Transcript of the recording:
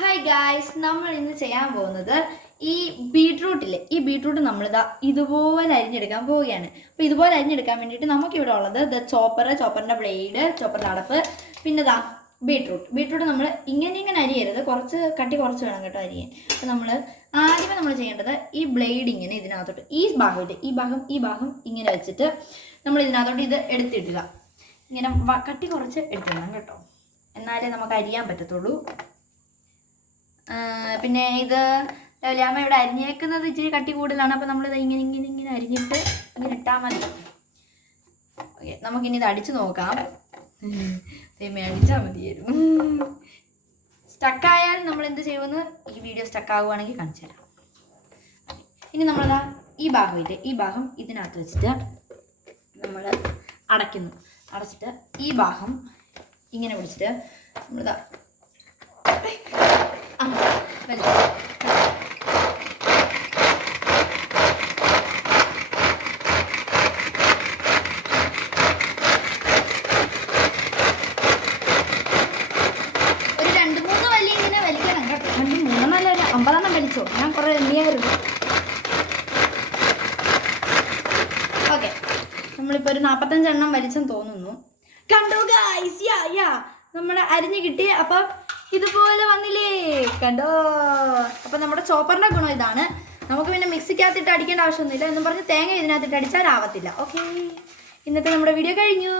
Hi guys നമ്മൾ ഇന്ന് ചെയ്യാൻ പോകുന്നത് ഈ ബീട്രൂട്ടിൽ ഈ ബീട്രൂട്ട് നമ്മളിതാ ഇതുപോലെ അരിഞ്ഞെടുക്കാൻ പോവുകയാണ്. അപ്പോൾ ഇതുപോലെ അരിഞ്ഞെടുക്കാൻ വേണ്ടിയിട്ട് നമുക്കിവിടെ ഉള്ളത് ദ ചോപ്പർ ചോപ്പറിന്റെ ബ്ലേഡ് ചോപ്പറിന്റെ അടപ്പ് പിന്നെ ഇതാ ബീട്രൂട്ട്. ബീട്രൂട്ട് നമ്മൾ ഇങ്ങനെ ഇങ്ങനെ അരിയരുത്. കുറച്ച് കട്ടി കുറച്ച് വേണം കേട്ടോ അരിയാൻ. അപ്പോൾ നമ്മൾ ആദ്യമേ നമ്മൾ ചെയ്യേണ്ടത് ഈ ബ്ലേഡ് ഇങ്ങനെ ഇതിനകത്തോട്ട് ഈ ഭാഗമില്ല ഈ ഭാഗം ഈ ഭാഗം ഇങ്ങനെ വെച്ചിട്ട് നമ്മൾ ഇതിനകത്തോട്ട് ഇത് എടുത്തിടുക. ഇങ്ങനെ കട്ടി കുറച്ച് എടുത്തിടണം കേട്ടോ. എന്നാലേ നമുക്ക് അരിയാൻ പറ്റത്തുള്ളൂ. പിന്നെ ഇത് ലവലിയാമ്മ ഇവിടെ അരിഞ്ഞേക്കുന്നത് ഇച്ചിരി കട്ടി കൂടുതലാണ്. അപ്പോൾ നമ്മളിത് ഇങ്ങനെ ഇങ്ങനെ ഇങ്ങനെ അരിഞ്ഞിട്ട് ഇങ്ങനെ ഇട്ടാൽ മതി. ഓക്കെ നമുക്കിനി ഇത് അടിച്ചു നോക്കാം. അടിച്ചാൽ മതിയായിരുന്നു. സ്റ്റക്കായാൽ നമ്മൾ എന്ത് ചെയ്യുമെന്ന് ഈ വീഡിയോ സ്റ്റക്ക് ആകുവാണെങ്കിൽ കാണിച്ചു തരാം. ഇനി നമ്മളതാ ഈ ഭാഗമില്ലേ ഈ ഭാഗം ഇതിനകത്ത് വെച്ചിട്ട് നമ്മൾ അടയ്ക്കുന്നു. അടച്ചിട്ട് ഈ ഭാഗം ഇങ്ങനെ പിടിച്ചിട്ട് നമ്മളിതാ അമ്പതെണ്ണം വലിച്ചോ. ഞാൻ കുറേ എണ്ണിയായിരുന്നു ഓക്കെ നമ്മളിപ്പോൾ ഒരു നാൽപ്പത്തഞ്ചെണ്ണം വലിച്ചെന്ന് തോന്നുന്നു. കണ്ടോ ഗായ്സ് യാ യാ നമ്മുടെ അരിഞ്ഞ് കിട്ടി. അപ്പം ഇതുപോലെ വന്നില്ലേ? കണ്ടോ? അപ്പം നമ്മുടെ ചോപ്പറിന്റെ ഗുണം ഇതാണ്. നമുക്ക് പിന്നെ മിക്സിക്കകത്തിട്ട് അടിക്കേണ്ട ആവശ്യമൊന്നുമില്ല എന്നും പറഞ്ഞ് തേങ്ങ ഇതിനകത്തിട്ട് അടിച്ചാൽ ആവത്തില്ല. ഓക്കെ ഇന്നത്തെ നമ്മുടെ വീഡിയോ കഴിഞ്ഞു.